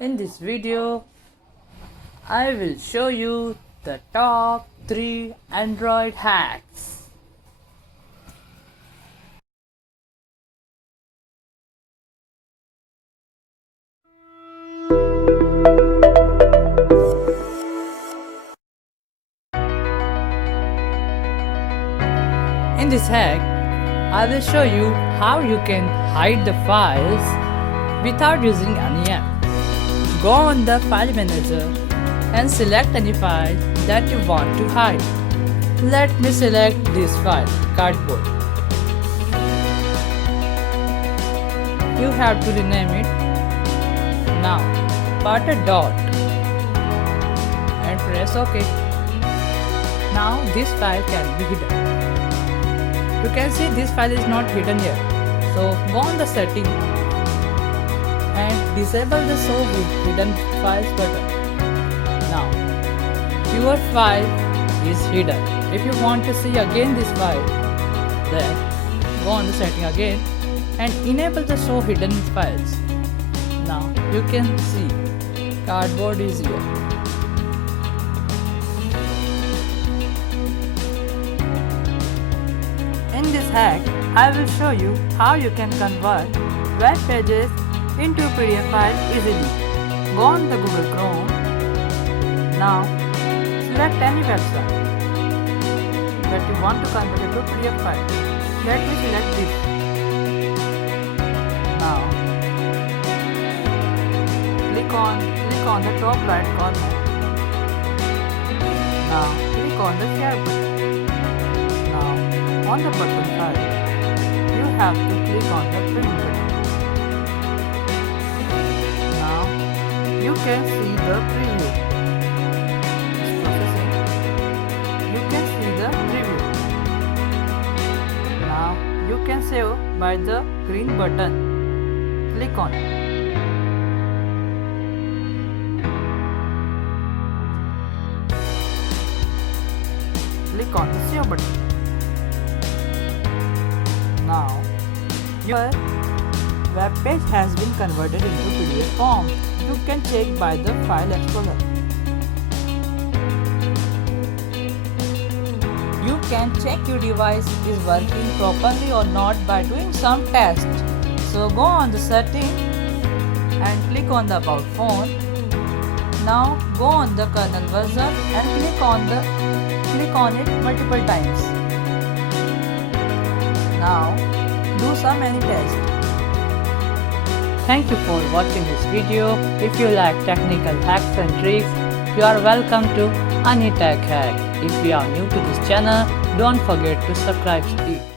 In this video, I will show you the top 3 Android hacks. In this hack, I will show you how you can hide the files without using any app. Go on the file manager and select any file that you want to hide. Let me select this file, cardboard. You have to rename it. Now, put a dot and press OK. Now this file can be hidden. You can see this file is not hidden yet. So go on the setting and disable the show hidden files button. Now your file is hidden. If you want to see again this file, then go on the setting again and enable the show hidden files. Now you can see cardboard is here. In this hack, I will show you how you can convert web pages into PDF file easily. Go on the Google Chrome. Now select any website that you want to convert into PDF file. Let me select this. Now click on the top right corner. Now click on the share button. Now on the button side, you have to click on the print button. You can see the preview. It's processing. You can see the preview. Now you can save by the green button. Click on it. Click on the save button. Now your web page has been converted into PDF form. You can check by the file explorer. You can check your device is working properly or not by doing some tests. So go on the setting and click on the about phone. Now go on the kernel version and click on it multiple times. Now do some any test. Thank you for watching this video. If you like technical hacks and tricks, you are welcome to any tech hack. If you are new to this channel, don't forget to subscribe to it.